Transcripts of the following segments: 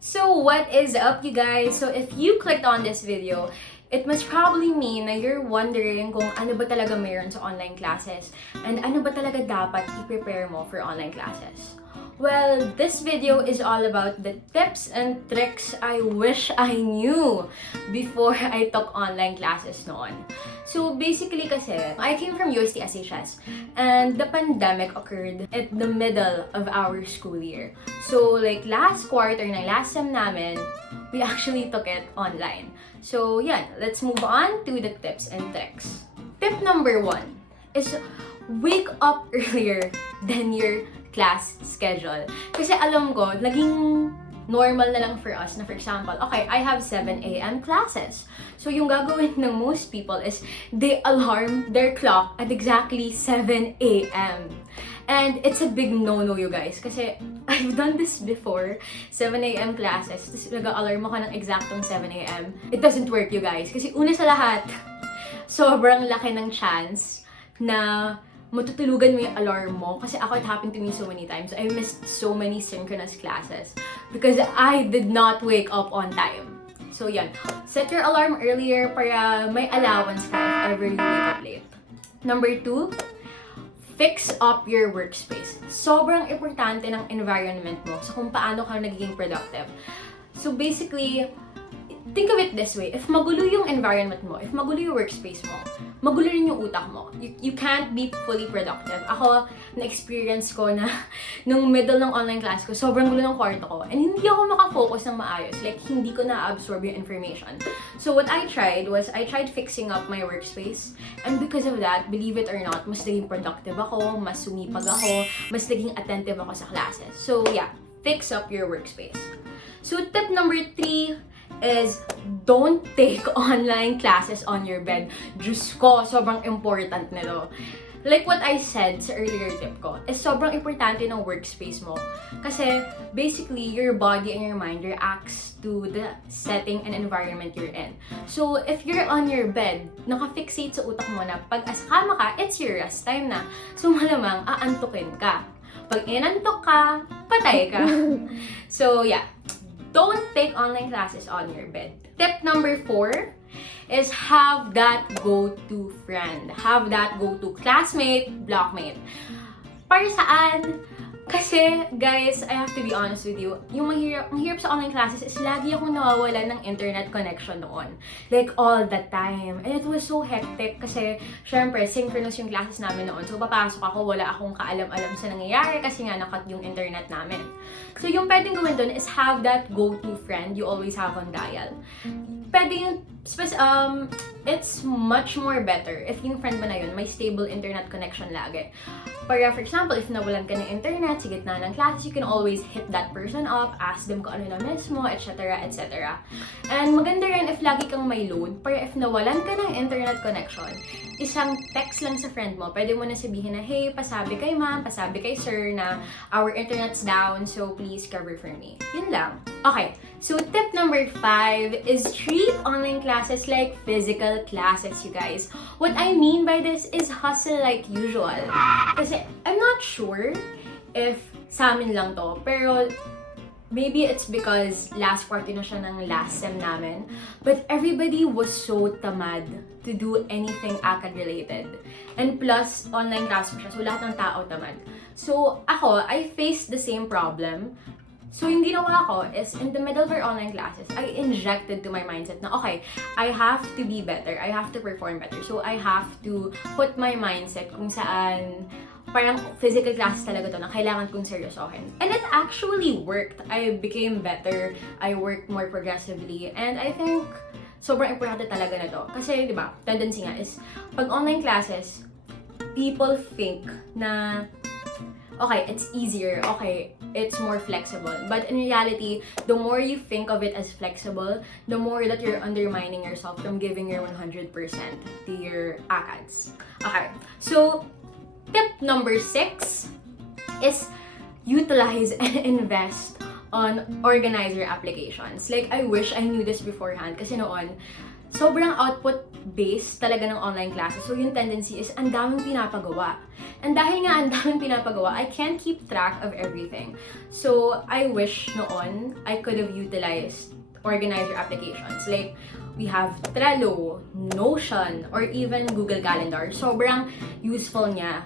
So what is up, you guys? So if you clicked on this video, it must probably mean na you're wondering kung ano ba talaga mayroon sa online classes and ano ba talaga dapat i-prepare mo for online classes. Well, this video is all about the tips and tricks I wish I knew before I took online classes noon. So basically kasi, I came from UST SHS and the pandemic occurred at the middle of our school year. So like last quarter ng last sem namin, we actually took it online. So yan, let's move on to the tips and tricks. Tip number 1 is wake up earlier than your class schedule. Kasi alam ko, naging normal na lang for us na for example, okay, I have 7 a.m. classes. So yung gagawin ng most people is they alarm their clock at exactly 7 a.m. And it's a big no-no, you guys. Kasi I've done this before, 7 a.m. classes, tapos nag-alarm mo ka ng exactong 7 a.m. It doesn't work, you guys. Kasi una sa lahat, sobrang laki ng chance na matutulugan mo yung alarm mo. Kasi ako, it happened to me so many times. I missed so many synchronous classes because I did not wake up on time. So yan, set your alarm earlier para may allowance ka if ever you wake up late. Number 2, fix up your workspace. Sobrang importante ng environment mo sa kung paano ka nagiging productive. So basically, think of it this way. If magulo yung environment mo, if magulo yung workspace mo, magulo rin yung utak mo. You can't be fully productive. Ako, na-experience ko na nung middle ng online class ko, sobrang gulo ng kwarto ko. And hindi ako makafocus ng maayos. Like, hindi ko na-absorb yung information. So what I tried was, I tried fixing up my workspace. And because of that, believe it or not, mas naging productive ako, mas sumipag ako, mas naging attentive ako sa classes. So yeah, fix up your workspace. So tip number 3 is don't take online classes on your bed. Diyos ko, sobrang important nito. Like what I said sa earlier tip ko, is sobrang importante ng workspace mo. Kasi basically, your body and your mind reacts to the setting and environment you're in. So if you're on your bed, nakafixate sa utak mo na pag asakama ka, it's your rest time na. So malamang, aantukin ka. Pag inantok ka, patay ka. So yeah, don't take online classes on your bed. Tip number 4 is have that go-to friend. Have that go-to classmate, blockmate. Para saan? Kasi, guys, I have to be honest with you, yung mahirap sa online classes is lagi akong nawawalan ng internet connection noon. Like, all the time. And it was so hectic kasi, syempre, synchronous yung classes namin noon. So, papasok ako, wala akong kaalam-alam sa nangyayari kasi nga nakat yung internet namin. So, yung pwedeng gawin doon is have that go-to friend you always have on dial. Pwede yung, it's much more better if yung friend mo na yun may stable internet connection lagi. Para, for example, if nawalan ka ng internet sa gitna ng classes, you can always hit that person up, ask them kung ano na miss mo, etc. etc. And maganda rin if lagi kang may load, para if nawalan ka ng internet connection, isang text lang sa friend mo, pwede mo na sabihin na, hey, pasabi kay ma'am, pasabi kay sir na our internet's down, so please cover for me. Yun lang. Okay, so tip number 5 is treat online classes like physical classes, you guys. What I mean by this is hustle like usual. Kasi I'm not sure if sa amin lang to, pero maybe it's because last quarter na siya ng last sem namin. But everybody was so tamad to do anything ACAD-related. And plus, online class mo siya, so lahat ng tao tamad. So ako, I faced the same problem. So yung ginawa ko is, in the middle of our online classes, I injected to my mindset na, okay, I have to be better, I have to perform better. So I have to put my mindset kung saan parang physical classes talaga to na kailangan kong seryosohin. And it actually worked. I became better, I worked more progressively, and I think sobrang importante talaga na to. Kasi, di ba, tendency nga is, pag online classes, people think na, okay, it's easier, okay, it's more flexible. But in reality, the more you think of it as flexible, the more that you're undermining yourself from giving your 100% to your ACADS. Okay, so tip number 6 is utilize and invest on organizer applications. Like, I wish I knew this beforehand kasi noon, sobrang output-based talaga ng online classes. So yung tendency is ang daming pinapagawa. And dahil nga ang daming pinapagawa, I can't keep track of everything. So I wish noon I could have utilized organizer applications. Like, we have Trello, Notion, or even Google Calendar. Sobrang useful niya.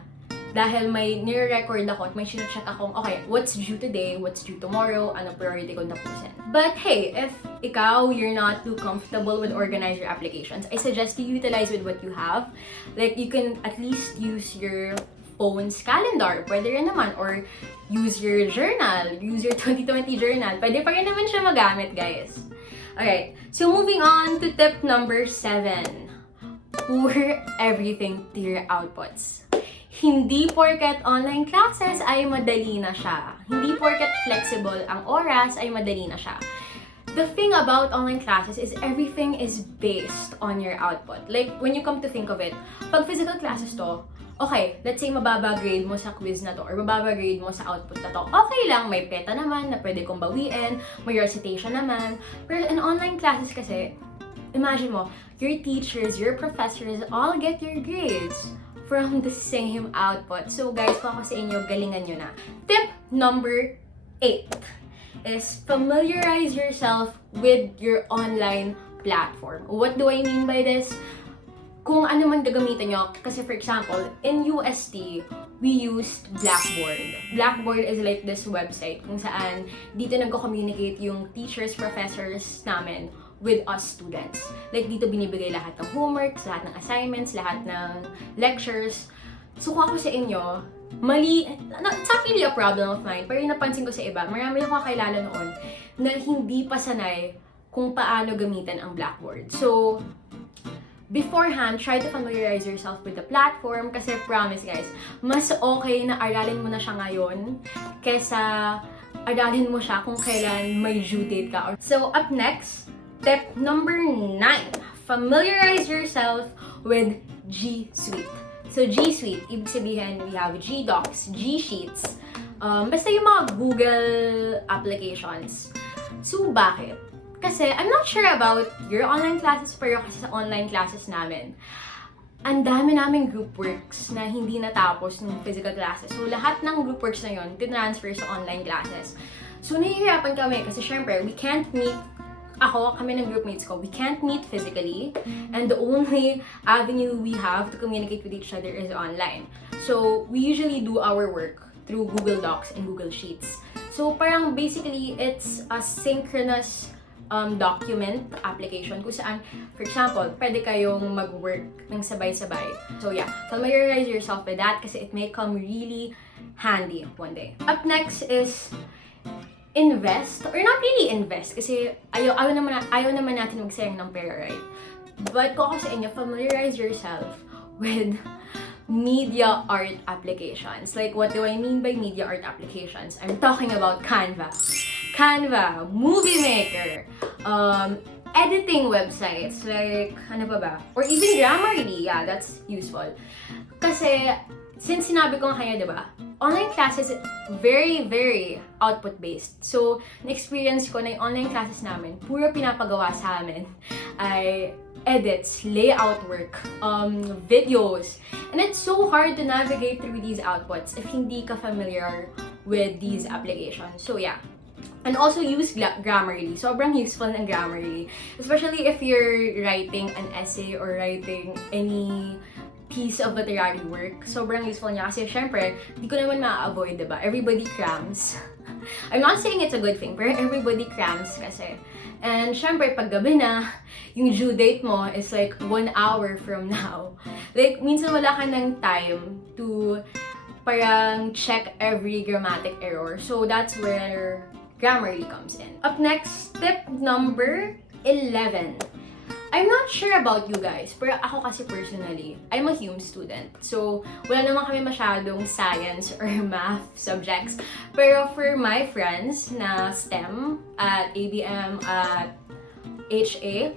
Dahil may nire-record ako at may sinacheck akong, okay, what's due today, what's due tomorrow, ano priority ko tapusin. But hey, if you're not too comfortable with organizer applications, I suggest you utilize with what you have. Like, you can at least use your phone's calendar, pwede rin naman, or use your journal, use your 2020 journal, pwede pa rin naman siya magamit, guys. Alright, so moving on to tip number 7. Pour everything to your outputs. Hindi porket online classes ay madali na siya. Hindi porket flexible ang oras ay madali na siya. The thing about online classes is everything is based on your output. Like, when you come to think of it, pag physical classes to, okay, let's say mababa grade mo sa quiz na to or mababa grade mo sa output na to, okay lang, may peta naman na pwede kong bawiin, may recitation naman. Pero in online classes kasi, imagine mo, your teachers, your professors all get your grades from the same output. So guys, kung ako sa inyo, galingan nyo na. Tip number 8 is familiarize yourself with your online platform. What do I mean by this? Kung ano man gagamitin nyo, kasi for example, in UST, we used Blackboard. Blackboard is like this website kung saan dito nagko-communicate yung teachers, professors namin with us students. Like, dito binibigay lahat ng homeworks, lahat ng assignments, lahat ng lectures. So, kung ako sa inyo, mali, it's not really a problem of mine, pero yung napansin ko sa iba, marami akong kakilala noon na hindi pa sanay kung paano gamitin ang Blackboard. So, beforehand, try to familiarize yourself with the platform kasi promise guys, mas okay na aralin mo na siya ngayon kesa aralin mo siya kung kailan may due date ka. So, up next, tip number 9, familiarize yourself with G Suite. So, G Suite, ibig sabihin, we have G Docs, G Sheets, basta yung mga Google applications. So, bakit? Kasi, I'm not sure about your online classes, pero kasi sa online classes namin, ang dami naming group works na hindi natapos ng physical classes. So, lahat ng group works na yun, tinransfer sa online classes. So, nahihirapan kami kasi syempre, we can't meet kami ng groupmates ko, we can't meet physically, and the only avenue we have to communicate with each other is online. So, we usually do our work through Google Docs and Google Sheets. So, parang basically, it's a synchronous document application kung saan, for example, pwede kayong mag-work ng sabay-sabay. So, yeah, familiarize yourself with that kasi it may come really handy one day. Up next is invest, or not really invest, kasi ayaw naman natin magsayang ng pera, right? But kung ako sa inyo, familiarize yourself with media art applications. Like, what do I mean by media art applications? I'm talking about Canva, Movie Maker, editing websites, like, ano pa ba? Or even Grammarly, yeah, that's useful. Kasi, since sinabi ko nga kaya, diba? Online classes, very, very output-based. So, na-experience ko na yung online classes namin, puro pinapagawa sa amin ay edits, layout work, videos. And it's so hard to navigate through these outputs if hindi ka familiar with these applications. So, yeah. And also use Grammarly. Sobrang useful ng Grammarly. Especially if you're writing an essay or writing any piece of literary work. Sobrang useful niya kasi syempre, di ko naman ma-avoid, diba? Everybody crams. I'm not saying it's a good thing, pero everybody crams kasi. And syempre, pag gabi na, yung due date mo is like 1 hour from now. Like, minsan wala ka ng time to parang check every grammatic error. So, that's where Grammarly comes in. Up next, tip number 11. I'm not sure about you guys, pero ako kasi personally, I'm a hume student. So, wala naman kami masyadong science or math subjects. Pero for my friends na STEM at ABM at HA,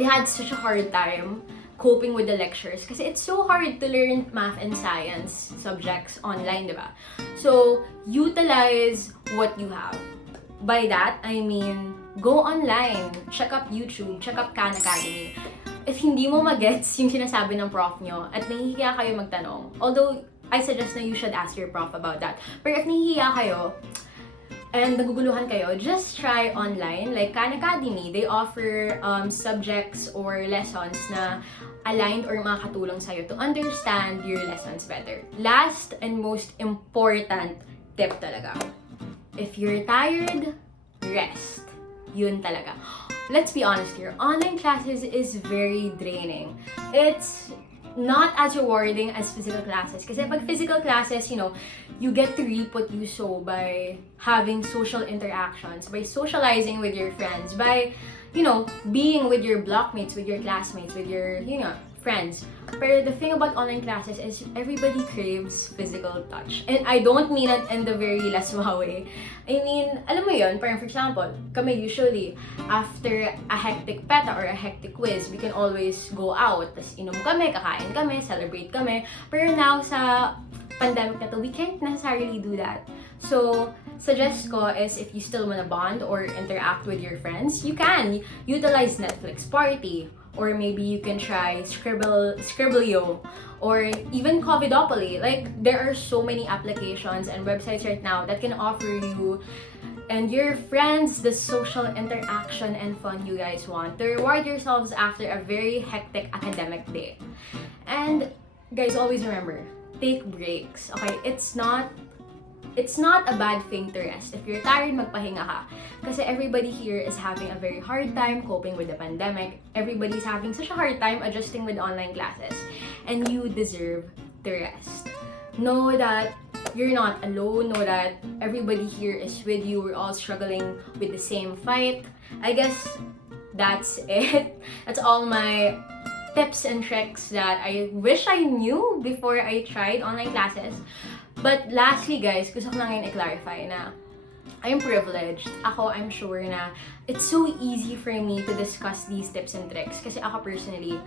they had such a hard time coping with the lectures kasi it's so hard to learn math and science subjects online, diba? So, utilize what you have. By that, I mean, go online, check up YouTube, check up Khan Academy. If hindi mo magets yung sinasabi ng prof nyo at nahihiya kayo magtanong, although I suggest na you should ask your prof about that. Pero if nahihiya kayo, and naguguluhan kayo, just try online. Like Khan Academy, they offer subjects or lessons na aligned or makakatulong sa'yo to understand your lessons better. Last and most important tip talaga. If you're tired, rest. Yun talaga. Let's be honest here, online classes is very draining. It's not as rewarding as physical classes. Kasi pag physical classes, you get to reap what you sow by having social interactions, by socializing with your friends, by, being with your blockmates, with your classmates, with your, friends. But the thing about online classes is everybody craves physical touch. And I don't mean it in the very laswa way. I mean, alam mo yun, parang for example, kami usually, after a hectic PETA or a hectic quiz, we can always go out. Tapos inom kami, kakain kami, celebrate kami. Pero now, sa pandemic na to, we can't necessarily do that. So, suggest ko is if you still wanna bond or interact with your friends, you can utilize Netflix Party. Or maybe you can try Scribblio or even Covidopoly. Like, there are so many applications and websites right now that can offer you and your friends the social interaction and fun you guys want to reward yourselves after a very hectic academic day. And guys, always remember, take breaks. Okay, it's not a bad thing to rest. If you're tired, magpahinga ka. Kasi everybody here is having a very hard time coping with the pandemic. Everybody's having such a hard time adjusting with online classes. And you deserve to rest. Know that you're not alone. Know that everybody here is with you. We're all struggling with the same fight. I guess that's it. That's all my tips and tricks that I wish I knew before I tried online classes. But lastly guys, gusto ko lang ngayon i-clarify na I'm privileged. I'm sure na it's so easy for me to discuss these tips and tricks. Kasi ako personally,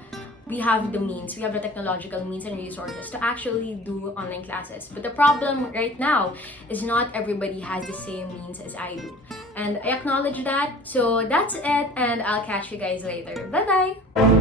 we have the means, we have the technological means and resources to actually do online classes. But the problem right now is not everybody has the same means as I do. And I acknowledge that. So that's it, and I'll catch you guys later. Bye-bye!